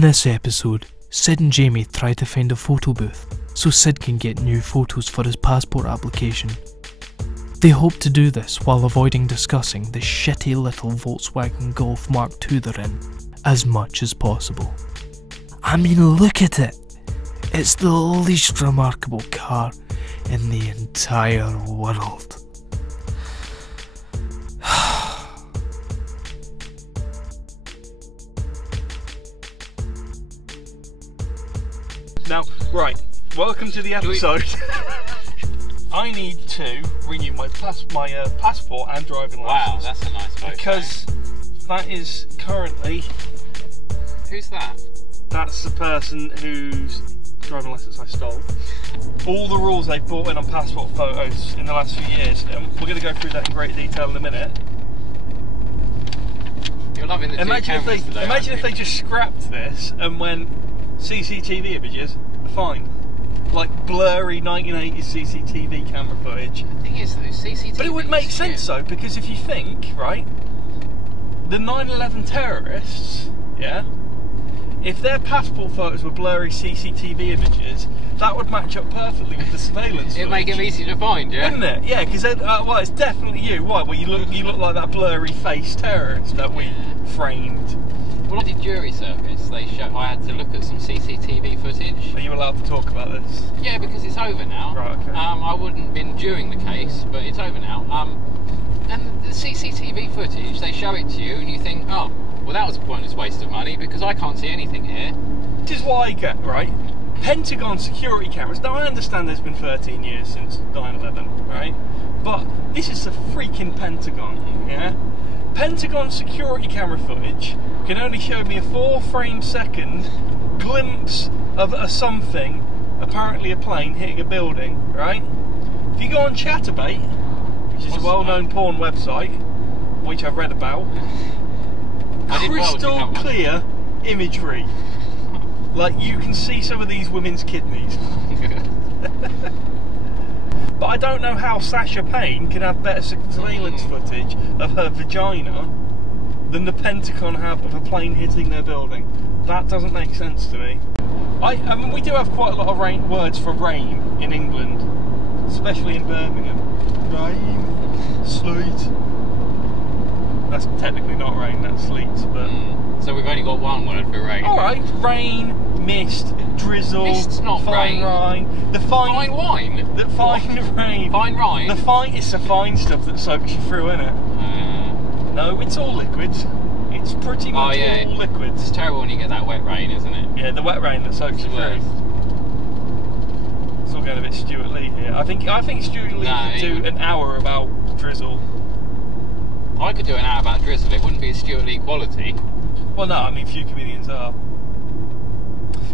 In this episode, Sid and Jamie try to find a photo booth so Sid can get new photos for his passport application. They hope to do this while avoiding discussing the shitty little Volkswagen Golf Mk II they're in as much as possible. I mean, look at it! It's the least remarkable car in the entire world. Now, right, welcome to the episode. I need to renew my passport and driving license. Wow, that's a nice photo. Because that is currently... Who's that? That's the person whose driving license I stole. All the rules they brought in on passport photos in the last few years, and we're going to go through that in great detail in a minute. You're loving the Imagine if they just scrapped this and went CCTV images are fine. Like blurry 1980s CCTV camera footage. The thing is though, CCTV... But it would make sense though, because if you think, right, the 9/11 terrorists, yeah, if their passport photos were blurry CCTV images, that would match up perfectly with the surveillance It'd make them easy to find, yeah? Wouldn't it? Yeah, because well, it's definitely you. Why? Well, you look like that blurry face terrorist that we framed. Well, I did jury service. They showed I had to look at some CCTV footage. Are you allowed to talk about this? Yeah, because it's over now. Right, okay. I wouldn't have been during the case, but it's over now. And the CCTV footage, they show it to you and you think, oh, well that was a pointless waste of money because I can't see anything here. This is what I get, right? Pentagon security cameras. Now I understand there's been 13 years since 9/11, right? But this is the freaking Pentagon, yeah? Pentagon security camera footage can only show me a 4-frame-second glimpse of something, apparently a plane hitting a building, right? If you go on Chatterbait, which is a well-known porn website, which I've read about, crystal clear imagery. Like you can see some of these women's kidneys. But I don't know how Sasha Payne can have better surveillance footage of her vagina than the Pentagon have of a plane hitting their building. That doesn't make sense to me. I mean, we do have quite a lot of words for rain in England, especially in Birmingham. Rain, sleet. That's technically not rain, that's sleet, but... So we've only got one word for rain. Alright, rain, mist, drizzle, Mist's not fine rain. The fine wine? The fine rain. Fine rain? It's the fine stuff that soaks you through, isn't it? No, it's all liquids. It's pretty much all liquids. It's terrible when you get that wet rain, isn't it? Yeah, the wet rain that soaks you through. It's all going a bit Stuart Lee here. I think Stuart Lee could do an hour about drizzle. I could do an hour about drizzle. It wouldn't be a Stuart Lee quality. Well, no, I mean, few comedians are.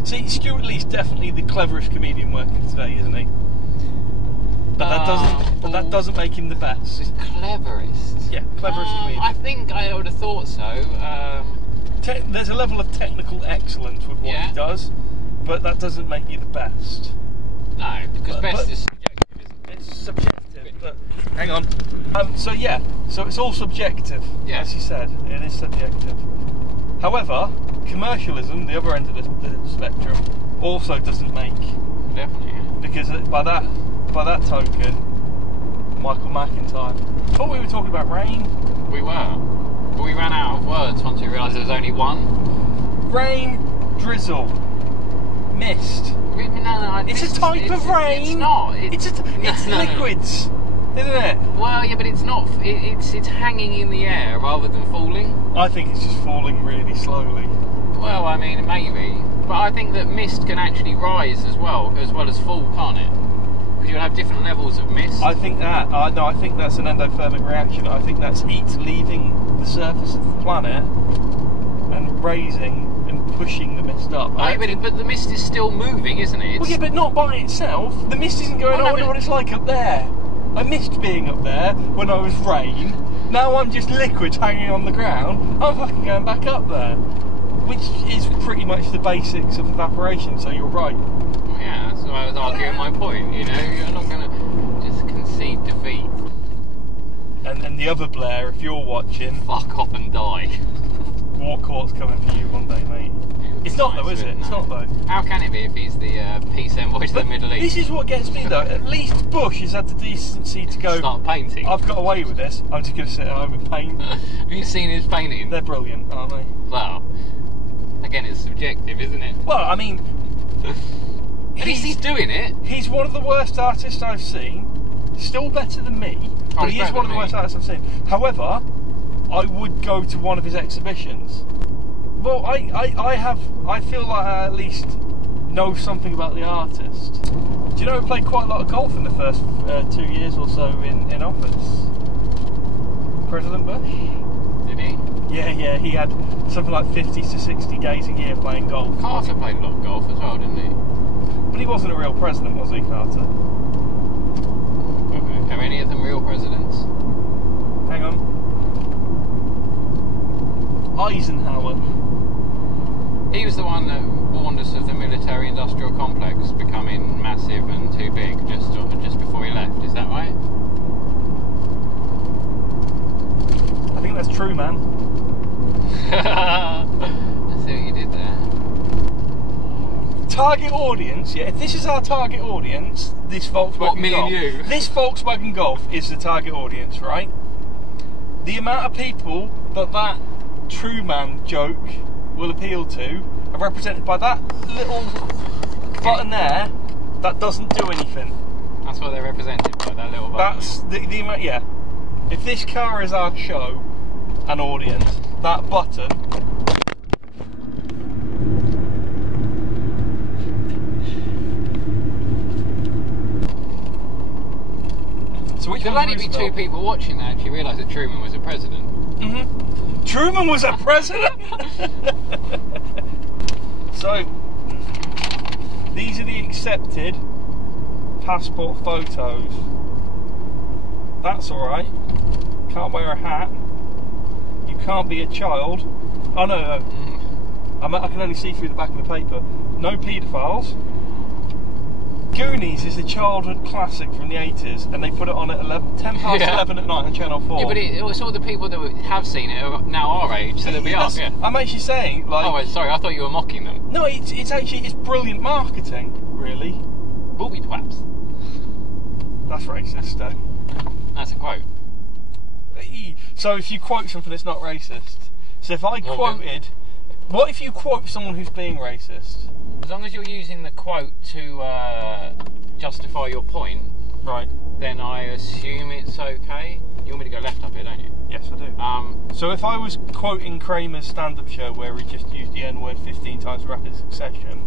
See, Stuart Lee's definitely the cleverest comedian working today, isn't he? But that doesn't make him the best. The cleverest? Yeah, cleverest comedian. I think I would have thought so. There's a level of technical excellence with what he does, but that doesn't make you the best. No, because best is subjective, isn't it? It's subjective, but hang on. So it's all subjective, as you said. It is subjective. However, commercialism, the other end of the spectrum, also doesn't make. Definitely. Because by that token, Michael McIntyre. Oh, we were talking about rain. We were. But we ran out of words once we realised there was only one. Rain, drizzle, mist. No, it's a type of rain. It's not. It's liquids. Isn't it? Well, yeah, but it's not. It's hanging in the air rather than falling. I think it's just falling really slowly. Well, I mean, maybe, but I think that mist can actually rise as well as fall, can't it? Because you'll have different levels of mist. I think that. No, I think that's an endothermic reaction. I think that's heat leaving the surface of the planet and raising and pushing the mist up. But the mist is still moving, isn't it? Well, yeah, but not by itself. The mist isn't going. I wonder what it's like up there. I missed being up there when I was rain. Now I'm just liquids hanging on the ground. I'm fucking going back up there. Which is pretty much the basics of evaporation, so you're right. Yeah, so I was arguing my point, you know, you're not going to just concede defeat. And the other Blair, if you're watching... Fuck off and die. War court's coming for you one day, mate. It's not though, is it? It's not though. How can it be if he's the peace envoy to the Middle East? This is what gets me though. At least Bush has had the decency to go. Start painting. I've got away with this. I'm just going to sit at home and paint. Have you seen his painting? They're brilliant, aren't they? Well, again, it's subjective, isn't it? Well, I mean, at least he's doing it. He's one of the worst artists I've seen. Still better than me, but he is one of the worst artists I've seen. However, I would go to one of his exhibitions. Well, I feel like I at least know something about the artist. Do you know he played quite a lot of golf in the first 2 years or so in office? President Bush? Did he? Yeah, he had something like 50 to 60 days a year playing golf. Carter played a lot of golf as well, didn't he? But he wasn't a real president, was he, Carter? Okay. Are any of them real presidents? Hang on. Eisenhower. He was the one that warned us of the military-industrial complex becoming massive and too big just before he left. Is that right? I think that's true, man. I see what you did there. Target audience, yeah. If this is our target audience, this Volkswagen What, me Golf, and you? This Volkswagen Golf is the target audience, right? The amount of people that true man joke will appeal to are represented by that little button there that doesn't do anything. That's what they're represented by, that little button. That's the amount, yeah. If this car is our show and audience, that button. So There'll only be 2 people watching that actually realise that Truman was a president. Mm-hmm. Truman was a president? So, these are the accepted passport photos. That's alright. Can't wear a hat. You can't be a child. Oh no. I can only see through the back of the paper. No paedophiles. Goonies is a childhood classic from the 80s, and they put it on at 10 past 11 at night on Channel 4. Yeah, but it's all the people that have seen it are now our age, so they'll be up. Yeah. I'm actually saying, like... Oh, wait, sorry, I thought you were mocking them. No, it's brilliant marketing, really. Booby twaps. That's racist, though. That's a quote. So if you quote something, it's not racist. So if I quoted... What if you quote someone who's being racist? As long as you're using the quote to justify your point, right? Then I assume it's okay. You want me to go left up here, don't you? Yes, I do. So if I was quoting Kramer's stand-up show where he just used the N-word 15 times in rapid succession,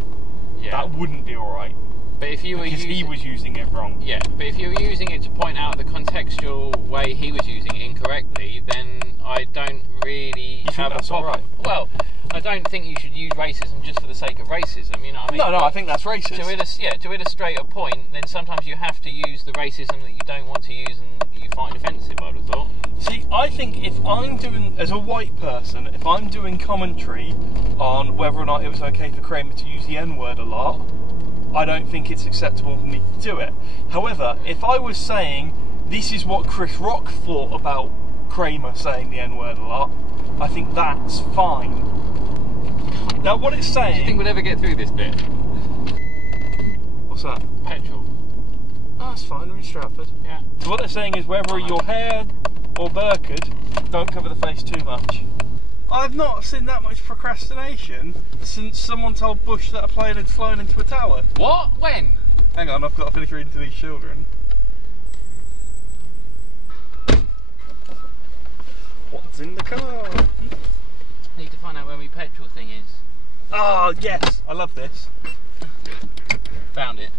that wouldn't be alright. But if you were because he was using it wrong. Yeah, but if you were using it to point out the contextual way he was using it incorrectly, then I don't really have a problem. Right? Well, I don't think you should use racism just for the sake of racism, you know what I mean? No, I think that's racist. To illustrate a point, then sometimes you have to use the racism that you don't want to use and you find offensive, I would have thought. See, I think if I'm doing, as a white person, if I'm doing commentary on whether or not it was okay for Kramer to use the N-word a lot, I don't think it's acceptable for me to do it. However, if I was saying, this is what Chris Rock thought about Kramer saying the N-word a lot, I think that's fine. Now what it's saying... Do you think we'll ever get through this bit? What's that? Petrol. Oh, that's fine, we're in Stratford. Yeah. So what they're saying is whether you're haired or burqa'd, don't cover the face too much. I've not seen that much procrastination since someone told Bush that a plane had flown into a tower. What? When? Hang on, I've got to finish reading to these children. What's in the car? Need to find out where my petrol thing is. Oh, yes, I love this. Found it.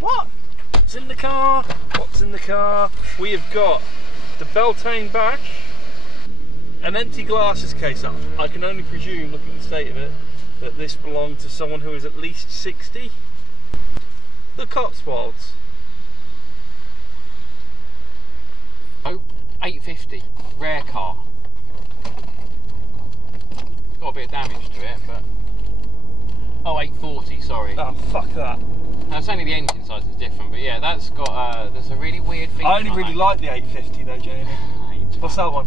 What? What's in the car? What's in the car? We have got the Beltane bash, an empty glasses case up. I can only presume, looking at the state of it, that this belonged to someone who is at least 60. The Cotswolds. Oh, 850. Rare car. It's got a bit of damage to it, but... Oh, 840, sorry. Oh, fuck that. No, it's only the engine size that's different, but yeah, that's got, there's a really weird thing. I only really like the 850 though, Jamie. What's that one?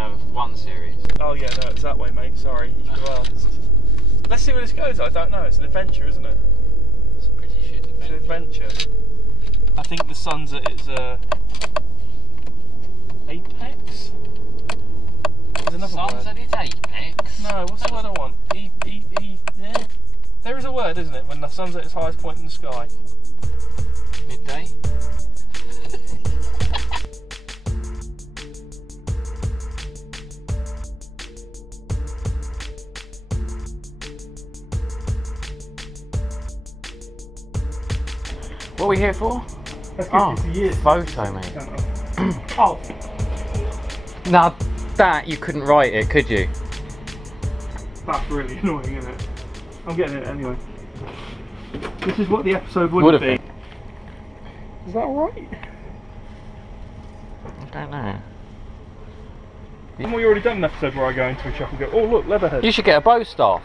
have 1 Series. Oh yeah, no, it's that way, mate. Sorry, you could have asked. Let's see where this goes. I don't know. It's an adventure, isn't it? It's a pretty shit adventure. It's an adventure. I think the sun's at its apex. There's another sun's word. at its apex. No, what's the word I want? Yeah. There is a word, isn't it, when the sun's at its highest point in the sky? Midday. What are we here for? Oh, photo, mate. Oh. Now that you couldn't write it, could you? That's really annoying, isn't it? I'm getting it anyway. This is what the episode would be. Is that alright? I don't know. Haven't we already done an episode where I go into a shop and go, oh look, leatherhead? You should get a bow staff.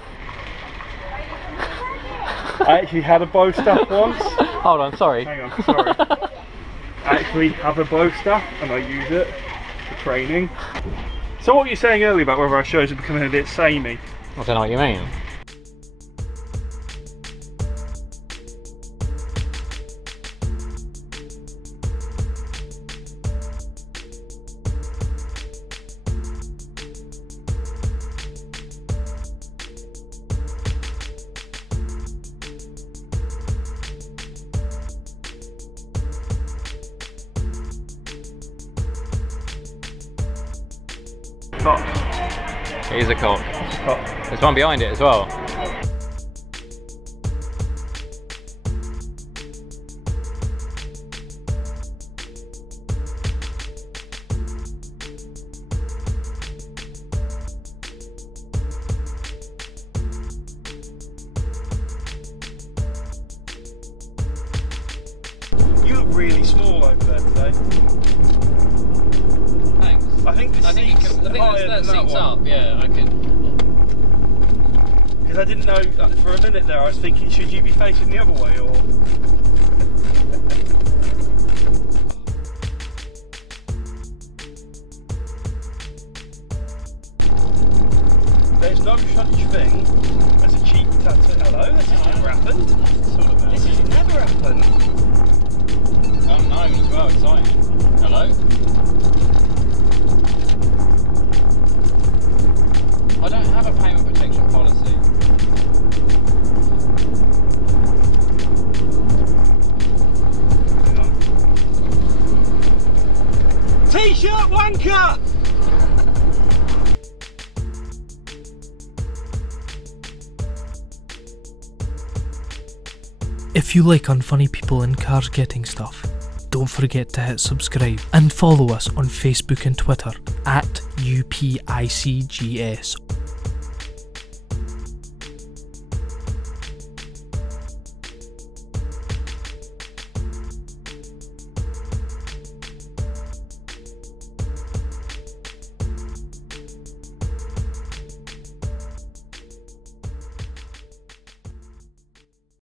I actually had a bow staff once. Hold on, sorry. Hang on, sorry. I actually have a bow staff and I use it for training. So what were you saying earlier about whether our shows are becoming a bit samey? I don't know what you mean. Cock. It is a cock. It's a cock. There's one behind it as well. You look really small over there today. Thanks. I think the seat's higher than that one. Up, yeah, I could. Because I didn't know, for a minute there I was thinking, should you be facing the other way or... There's no such thing as a cheap tattoo. Hello, this has never happened. This has never happened. Unknown as well, exciting. Hello? I don't have a payment protection policy. Hang on. T-shirt wanker! If you like unfunny people in cars getting stuff, don't forget to hit subscribe and follow us on Facebook and Twitter at UPICGS